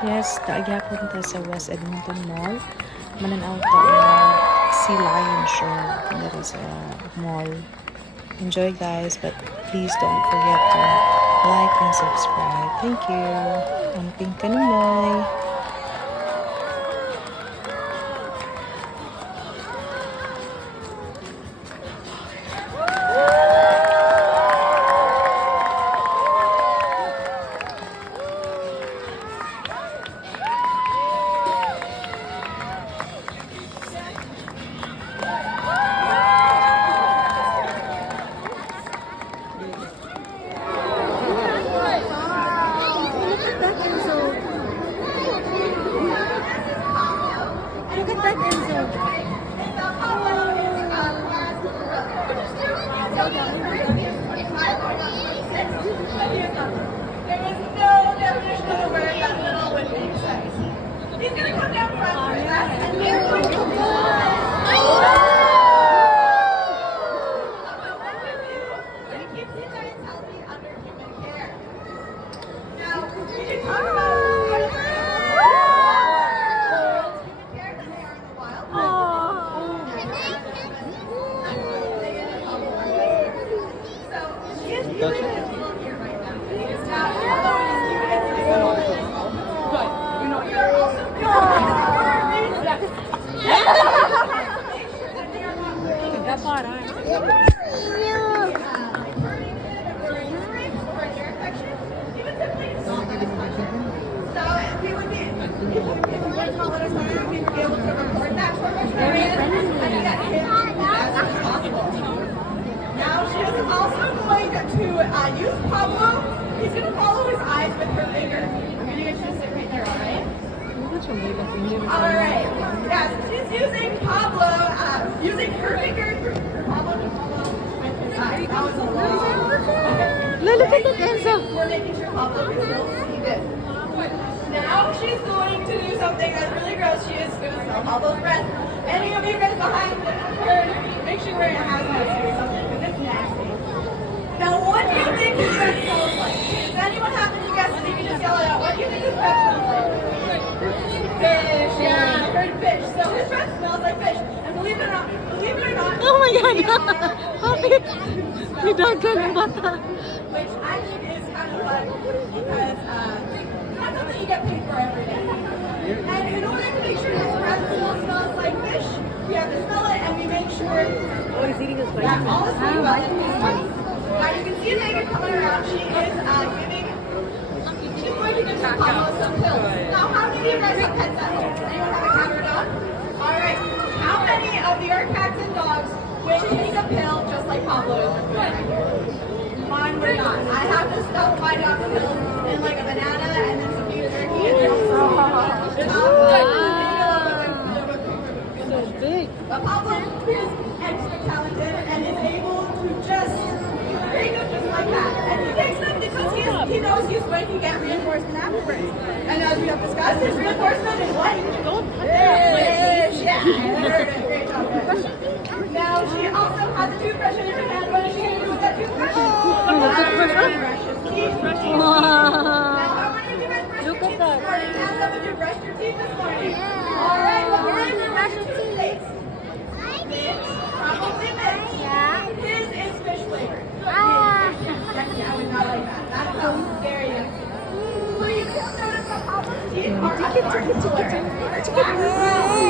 Yes, taagyapan ta sa West Edmonton Mall. Mananaw ta ang SeaLion Show there sa mall. Enjoy guys, but please don't forget to like and subscribe. Thank you. Amping kanunay. He's gonna come down front for that, and they're going to keeps you guys healthy under human care. Now, we can talk about human care that they are in the wild. So, she is here right now. Now, we are also Now she is also going to use Pablo. He's going to follow his eyes with her finger. I'm going to get you to sit right there, alright? Alright. Yes, she's using Pablo, using her finger for Pablo to follow with his eyes. That was a long Look at that, Enzo. We're making sure Pablo can still see this. Now she's going to do something that's really gross. She is going to smell Pablo's breath. Any of you guys behind her, make sure you're wearing a hazmat suit or something, because it's nasty. Now, what do you think his breath smells like? Does anyone happen to guess it? You can just yell it out. What do you think his breath smells like? Fish. Yeah, I heard fish. So his breath smells like fish. And believe it or not, Oh my God! You don't know bata. which I think is kind of fun because it's not something you get paid for every day. And in order to make sure his breath still smells like fish, we have to smell it and we make sure that all the sweet well in his body. Now you can see Megan coming around. She's going to give Pablo some pills. Now how many of you guys have pets at home? Anyone have a cat or a dog? Alright. How many of your cats and dogs would take a pill just like Pablo is doing? Mine would not. I have to stuff my dog's pills in like a banana and then some beef jerky and So big. But Pablo is extra talented and is able to just drink them just like that. And he takes them because he knows he's going to get reinforcement afterwards. And as we have discussed, his reinforcement is what? Fish. Yeah, great job, guys. Now she also has a toothbrush in her hand. What is she going to do with that toothbrush? Brush his teeth. Now, how many of you guys brushed your teeth this morning? Hands up if you brushed your teeth this morning. All right, well, we're going to brush your toothpaste. Probably mixed. His is fish flavored. I would not like that. That sounds very yummy. Please notice that Papa's teeth are a dark color.